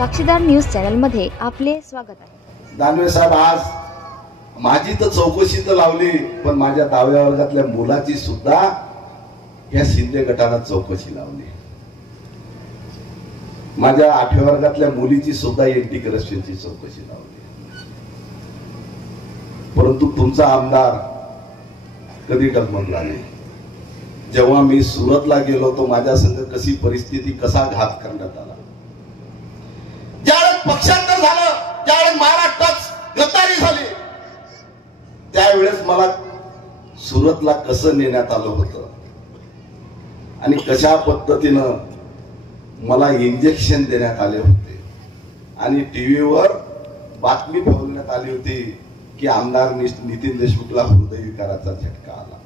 साक्षीदार news channel मध्ये आपले स्वागत आहे। दानवे साहेब, आज माझी तर चौकशी तर लावली, पण माझ्या 10व्या वर्गातल्या मुलाची सुद्धा या शिंदे गटानं चौकशी लावली। माझ्या 8व्या वर्गातल्या मुलीची सुद्धा एंटी करप्शनची चौकशी लावली, परंतु तुमचा आमदार कधी डगमगला नाही। जेव्हा मी सुरतला गेलो तो माझ्या संग कशी परिस्थिती, कसा घात करण्यात आला। ज्यावेळेस पक्षांतर झालं, ज्यावेळेस महाराष्ट्रात गद्दारी झाली, त्यावेळेस मला सुरतला कसं नेण्यात आलं होतं आणि कशा पद्धतीनं मला इंजेक्शन देण्यात आले होते आणि टीव्हीवर बातमी फैलवण्यात आली होती की आमदार नितीन देशमुखला हृदयविकाराचा झटका आला।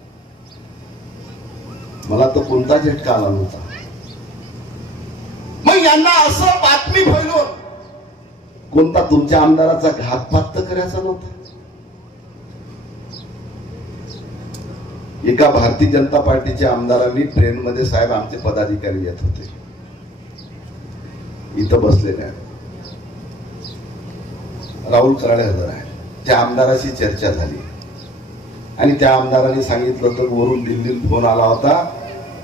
मला तर कोणता झटका आला नव्हता। मग यांना असं बातमी फैलवून कोणता तुमच्या आमदाराचा घातपात तर करायचा नव्हता। एका भारतीय जनता पार्टीच्या आमदारांनी ट्रेन मध्ये, साहेब आमचे पदाधिकारी येत होते, इथं बसलेले आहेत, राहुल कराडे हजर आहे, त्या आमदाराशी चर्चा झाली आणि त्या आमदारांनी सांगितलं तर वरून दिल्लीत फोन आला होता,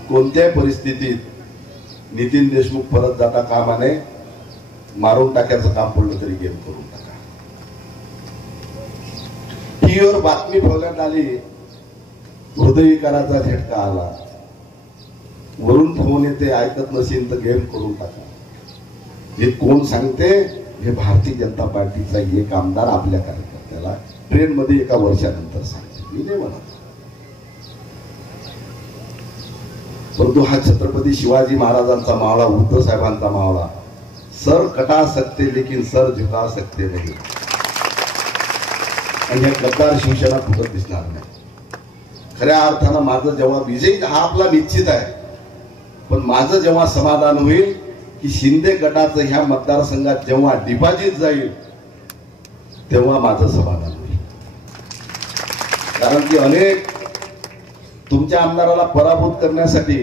कोणत्याही परिस्थितीत नितीन देशमुख परत जाता कामा नये, मारून टाकायचं काम पडलं तरी गेम करून टाका। टीव्हीवर बातमी फैलवण्यात आली, हृदयविकाराचा झटका आला, वरून फोन येते, ऐकत नसेल तर गेम करून टाका। हे कोण सांगते? हे भारतीय जनता पार्टीचा एक आमदार आपल्या कार्यकर्त्याला ट्रेन मध्ये एका वर्षानंतर सांगते, मी नाही म्हणत। परंतु हा छत्रपती शिवाजी महाराजांचा मावळा, उद्धव साहेबांचा मावळा, सर कटा सकते लेकिन सर झुका सकते नाही, आणि हे गद्दार शिवसेना कुठं दिसणार नाही। खऱ्या अर्थानं माझं जेव्हा विजयी हा आपला निश्चित आहे, पण माझं जेव्हा समाधान होईल की शिंदे गटाचं ह्या मतदारसंघात जेव्हा डिपॉझिट जाईल तेव्हा माझं समाधान होईल। कारण की अनेक तुमच्या आमदाराला पराभूत करण्यासाठी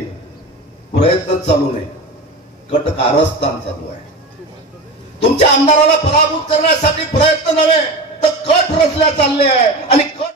प्रयत्न चालू नाही, कट कारस्थान चालू आहे। तुमच्या आमदाराला पराभूत करण्यासाठी प्रयत्न नव्हे तर कट रचल्या चालले आहे आणि कट